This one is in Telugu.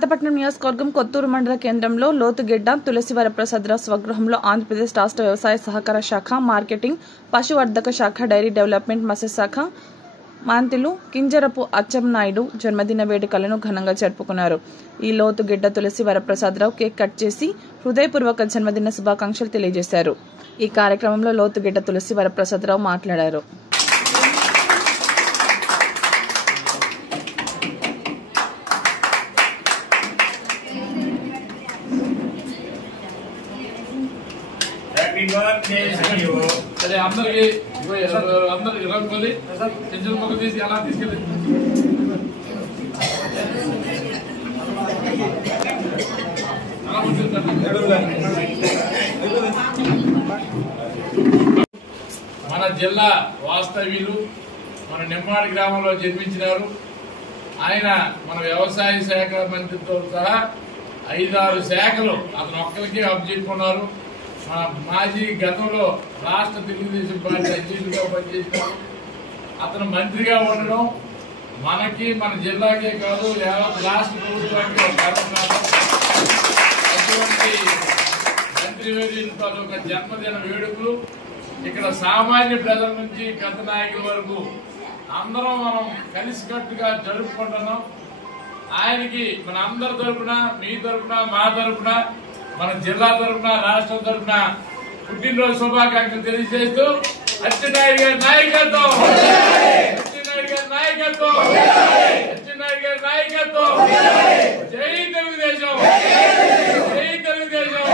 పాతపట్నం నియోజకవర్గం కొత్తూరు మండల కేంద్రంలో లోతుగెడ్డ తులసి వరప్రసాదరావు స్వగృహంలో ఆంధ్రప్రదేశ్ రాష్ట్ర వ్యవసాయ సహకార శాఖ, మార్కెటింగ్, పశువర్ధక శాఖ, డైరీ డెవలప్మెంట్, మత్స్యశాఖ మంత్రులు కింజరపు అచ్చెన్నాయుడు జన్మదిన వేడుకలను ఘనంగా జరుపుకున్నారు. ఈ లోతుగెడ్డ తులసి వరప్రసాదరావు కేక్ కట్ చేసి హృదయపూర్వక జన్మదిన శుభాకాంక్షలు తెలియజేశారు. ఈ కార్యక్రమంలో లోతుగెడ్డ తులసి వరప్రసాదరావు మాట్లాడారు. అదే అందరికి రమ్మని టెన్షన్ మొక్క తీసి అలా తీసుకెళ్ళి మన జిల్లా వాస్తవ్యులు మన నిమ్మాడి గ్రామంలో జన్మించినారు. ఆయన మన వ్యవసాయ శాఖ మంత్రితో సహా 5-6 శాఖలు అతను ఒక్కరికి అప్పచెప్పుకున్నారు. మన మాజీ గతంలో రాష్ట్ర తెలుగుదేశం పార్టీ అధ్యక్షుడిగా పనిచేసినారు. అతను మంత్రిగా ఉండడం మనకి మన జిల్లాకే కాదు రాష్ట్ర ప్రభుత్వానికి ఒక గర్వకారణం. అటువంటి మంత్రివర్యులతో ఒక జన్మదిన వేడుకలు ఇక్కడ సామాన్య ప్రజల నుంచి పెద్ద నాయకుల వరకు అందరం మనం కలిసికట్టుగా జరుపుకుంటున్నాం. ఆయనకి మన అందరి తరపున, మీ తరపున, మా తరపున, మన జిల్లా తరపున, రాష్ట్రం తరపున పుట్టినరోజు శుభాకాంక్షలు తెలియజేస్తూ అచ్చెన్నాయుడు గారి నాయకత్వం, అచ్చెన్నాయుడు గారి నాయకత్వం, అచ్చెన్నాయుడు గారి నాయకత్వం. జై తెలుగుదేశం, జై తెలుగుదేశం.